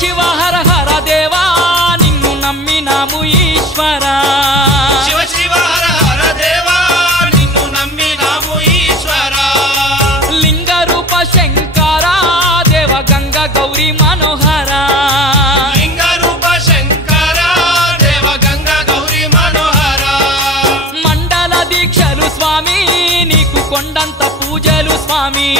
శివ హర హర దేవా నిన్ను నమ్మినాము ఈశ్వరా శివ శివ హర హర దేవా నిన్ను నమ్మినాము ఈశ్వరా లింగ రూప శంకర దేవ గంగ గౌరీ మనోహర లింగ రూప శంకర దేవ గంగ గౌరీ మనోహర మండల దీక్షలు స్వామి నీకు కొండంత పూజలు స్వామి